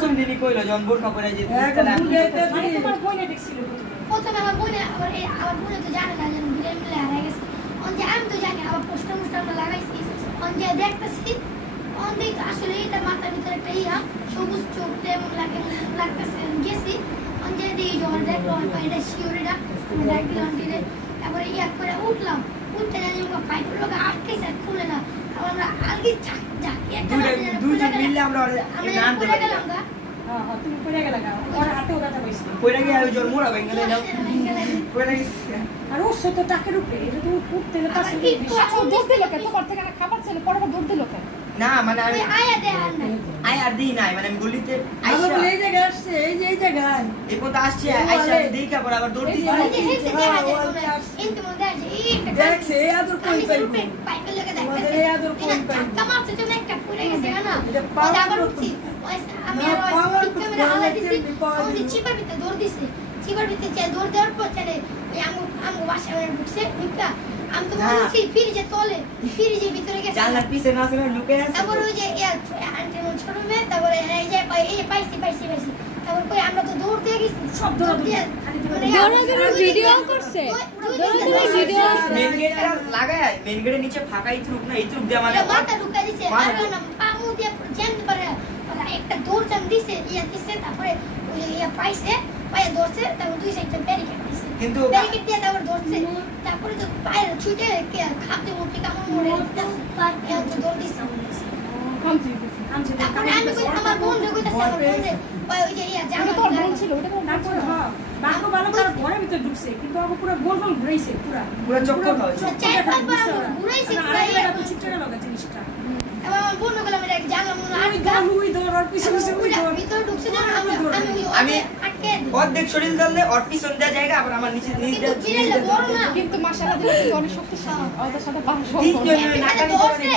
তুমি দিদি কইলো জন বোরখা পরে যে মানে তোমার বইনে দেখছিল প্রথমে আমার বইনে আমার বইনে তো জানে না যে বিলে মিলে হারিয়ে গেছে অনজে আমি তো জানি আবার পোস্টার লাগাইছি অনজে দেখতেছি অনজে আসলে এটা মাথার ভিতরে একটা ইয়া সবুজ চোখ তেমন লাগতেছে গেছি অনজে দিয়ে জল দেখলো এটা শিওরিটা দেখলাম দিলে তারপরে ইয়া করে উঠলাম উঠতে জানি ওকে পাইপের লোক আটকে যায় খুলে না আমরা আগে যা একটা দুইজন মিলে আমরা নাম করে গেলাম গা হ্যাঁ তুমি পড়ে গেলা গা ওর হাতেও ব্যথা পাইছো পড়ে গিয়ে ওই জল মোড়া ভেঙে গেল পড়ে গেছে আর ও ছোট টাকের উপরে এটা তো উঠতে পারছে ও দৌড় দিল কেন তোমার থেকে না খাবার ছিল পরে দৌড় দিল কেন না মানে আমি আয়া দে আর না আর দিই নাই মানে আমি গলিতে আইসা এই জায়গা আসছে এই যে এই জায়গায় এই পথ আসছে আইসা দেখা পর আবার দৌড় দিছি কিন্তু মনে আছে এইটা দেখছে এই আদর কই পাইবো পাইপের লোকে আমাদের এই আদর কই পাইবো ধাক্কা মারছে তুমি একটা পড়ে গেছে না এটা পাওয়ার আবার উঠছি আমি আর ক্যামেরা হালা দিছি আমি চিপার ভিতরে দৌড় দিছি চিপার ভিতরে যে দৌড় দেওয়ার পর চলে ওই আমু বাসায় ঢুকছে ঢুকা আমি তো বলছি ফ্রিজে তলে ফ্রিজের ভিতরে গেছে জানলার পিছে না আসলে লুকে আছে তারপর ওই যে আন্টি ছোট মেয়ে তারপরে এই যে পাইছি তারপর কই আমরা তো দৌড় দিয়ে গেছি সব দৌড় দিয়ে দৌড়াদৌড়ি ভিডিও করছে দৌড়াদৌড়ি ভিডিও মেন গেটটা লাগায় মেন গেটের নিচে ফাঁকা ইত্রুক না ইত্রুক দিয়ে মানে মাথা ঢুকাই দিছে আর না পামু দিয়ে জানতে পারে একটা দৌড় চান দিছে দিছে তারপরে ওই পাইছে পায়ে ধরছে তারপর দুই সাইডে ব্যারিকেড দিছে কিন্তু ব্যারিকেড দিয়ে তারপর ধরছে তারপরে তো পায়ে ছুটে খাতে উঠে কামড় মরে দিতেছে এত দৌড় দিছে তারপরে আমি কই আমার বোন কইতাছে আমার বোন ওই যে জামা তোর বোন ছিল ওটা তো তারপরে হ্যাঁ বাকো ভালো করে ঘরের ভিতরে ঢুকছে কিন্তু আগে পুরো গোল গোল ঘুরাইছে পুরো চক্কর হয়েছে চার পাঁচবার ঘুরাইছে আড়াইটা তো ছুটে গেল জিনিসটা আমার বোন গুলো আমি জানলাম না আটকা ওই দৌড় আর পিছনে ওই দৌড় ভিতরে ঢুকছে না আমি আটকে অর্ধেক শরীর ধরলে ওর পিছন দেওয়া জায়গা আবার আমার নিচে বিড়ালটা বড় না কিন্তু মাশাআল্লাহ দিলে অনেক শক্তিশালী ওদের সাথে পারা সম্ভব তিনজন নাকানি ধরে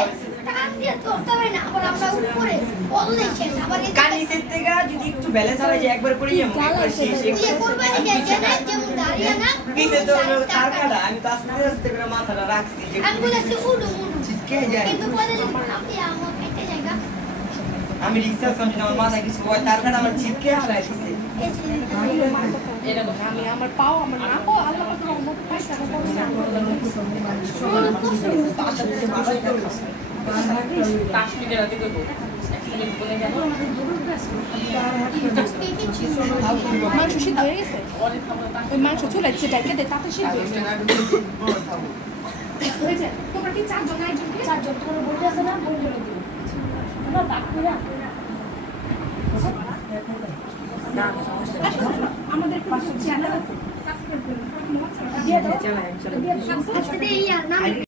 টান দিয়ে ধরতে হবে না আবার আমরা উপরে বললে শেষ আবার কানি সেট থেকে যদি একটু ব্যালেন্স হয় যে একবার পড়ে যাবে একবার শেষ ইয়ে কুরবানি যায় না যেমন দাঁড়িয়ে না পিছে তো তার কাটা আমি তো আস্তে আস্তে করে মাথাটা রাখছি যে আমি বলেছি উড়ু চিটকে যায় কিন্তু পরে যদি আপনি আমার কেটে জায়গা আমি রিক্সা সামনে আমার মাথা কিছু হয় তার কাটা আমার চিটকে হারাই দিছে আমি আমার পাও আমার না পাও আল্লাহ পাকের রহমত পাইছে আমি বলছি মাংস সিদ্ধ হয়ে গেছে ওই মাংস চলে সেটা কেটে তাতে সিদ্ধ হয়েছে তোমরা কি চারজন তোমার বলতে আছে না বললে দিও তোমরা বাকিরা আমাদের চ্যানেল আছে সাবস্ক্রাইব করুন দিয়ে দাও আজকে এই নাম